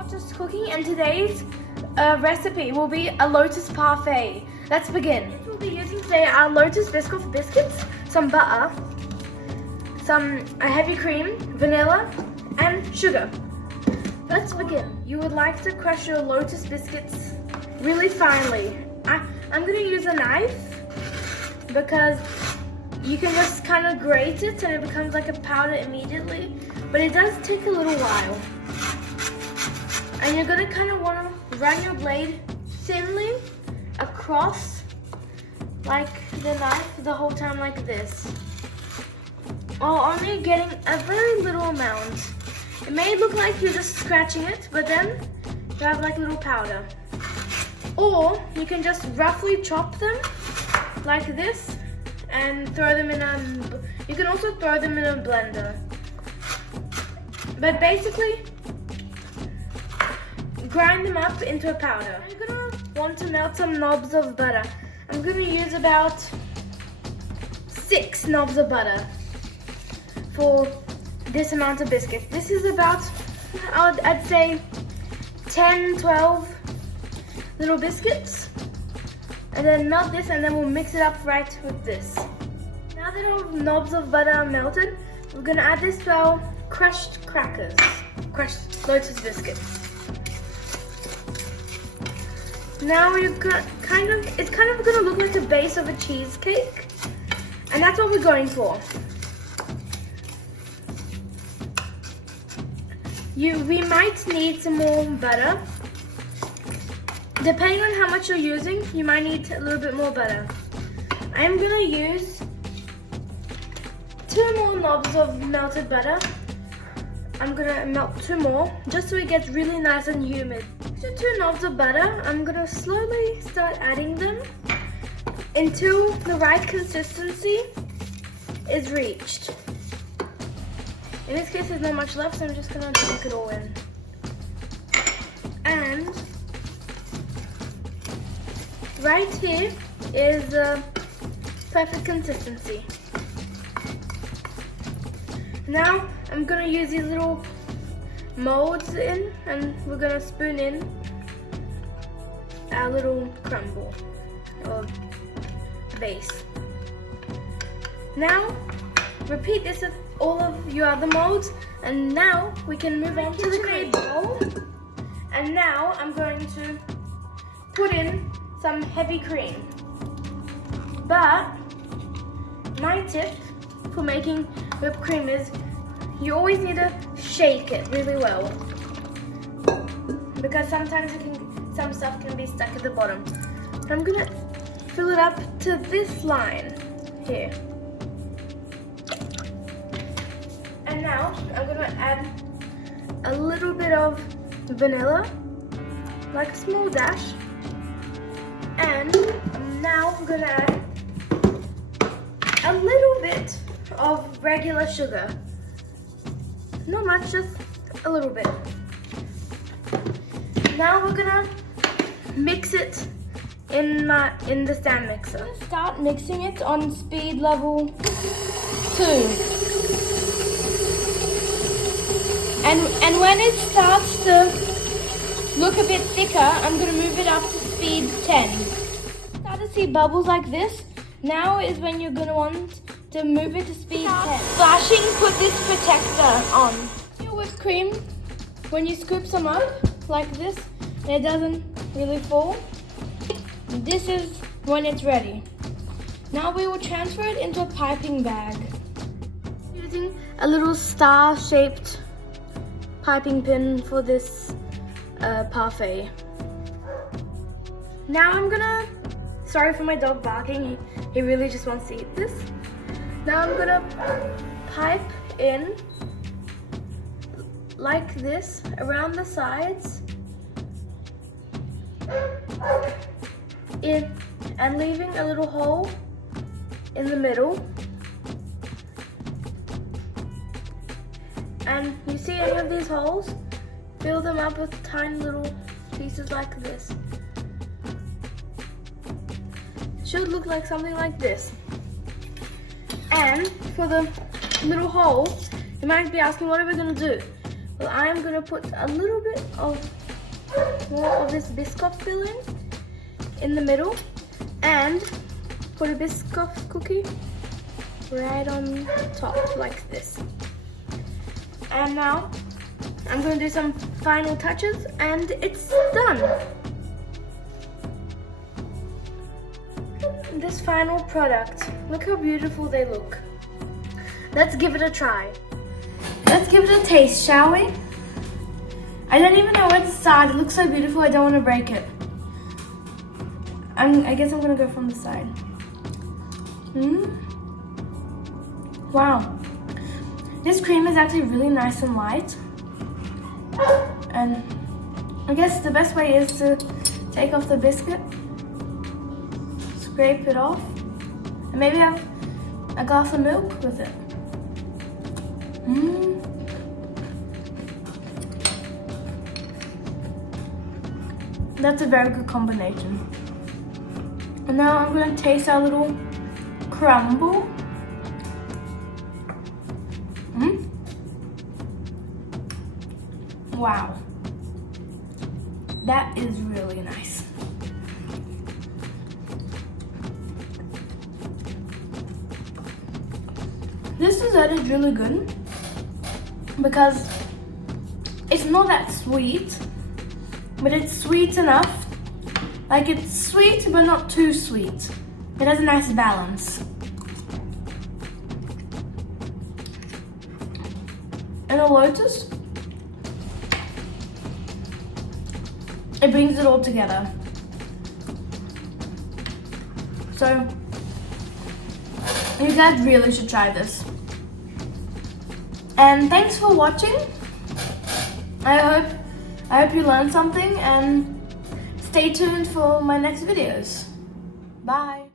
Lotus cooking, and today's recipe will be a Lotus Parfait. Let's begin. What we'll be using today are Lotus Biscoff biscuits, some butter, some heavy cream, vanilla, and sugar. Let's begin. You would like to crush your Lotus biscuits really finely. I'm going to use a knife because you can just kind of grate it and it becomes like a powder immediately, but it does take a little while. And you're going to kind of want to run your blade thinly across like the knife the whole time like this, while only getting a very little amount. It may look like you're just scratching it, but then you have like little powder. Or you can just roughly chop them like this and throw them in you can also throw them in a blender. But basically, grind them up into a powder. I'm gonna want to melt some knobs of butter. I'm gonna use about 6 knobs of butter for this amount of biscuits. This is about, I'd say 10, 12 little biscuits. And then melt this, and then we'll mix it up right with this. Now that our knobs of butter are melted, we're gonna add this to our crushed crackers, crushed Lotus biscuits. Now it's kind of gonna look like the base of a cheesecake, and that's what we're going for. We might need some more butter. Depending on how much you're using, you might need a little bit more butter. I'm gonna use 2 more knobs of melted butter. I'm gonna melt 2 more, just so it gets really nice and humid. So 2 knobs of butter, I'm gonna slowly start adding them until the right consistency is reached. In this case, there's not much left, so I'm just gonna dunk it all in. And right here is the perfect consistency. Now I'm gonna use these little molds in, and we're gonna spoon in our little crumble or base. Now repeat this with all of your other molds, and now we can move on to the cream bowl. And now I'm going to put in some heavy cream. But my tip for making whipped cream is you always need to shake it really well, because sometimes some stuff can be stuck at the bottom. So I'm gonna fill it up to this line here. And now I'm gonna add a little bit of vanilla, like a small dash. And now I'm gonna add a little bit of regular sugar. Not much, just a little bit. Now we're gonna mix it in the stand mixer. Start mixing it on speed level 2. And when it starts to look a bit thicker, I'm gonna move it up to speed 10. Start to see bubbles like this. Now is when you're gonna want to move it to speed 10. Splashing, put this protector on. Your whipped cream, when you scoop some up like this, and it doesn't really fall, this is when it's ready. Now we will transfer it into a piping bag. Using a little star-shaped piping pin for this parfait. Now I'm gonna, sorry for my dog barking, he really just wants to eat this. Now I'm gonna pipe in like this around the sides and leaving a little hole in the middle. And you see any of these holes? Fill them up with tiny little pieces like this. Should look like something like this. And for the little hole, you might be asking, what are we gonna do? Well, I am gonna put a little bit of more of this Biscoff filling in the middle and put a Biscoff cookie right on top like this. And now I'm gonna do some final touches and it's done. This final product, look how beautiful they look. Let's give it a try. Let's give it a taste, shall we? I don't even know where to start. It looks so beautiful, I don't want to break it. I guess I'm gonna go from the side. Wow. This cream is actually really nice and light. And I guess the best way is to take off the biscuit, scrape it off, and maybe have a glass of milk with it. That's a very good combination. And now I'm going to taste our little crumble. Wow. That is really nice. This dessert is really good because it's not that sweet, but it's sweet enough. Like, it's sweet but not too sweet. It has a nice balance. And a Lotus, it brings it all together. So you guys really should try this. And thanks for watching. I hope you learned something, and stay tuned for my next videos. Bye.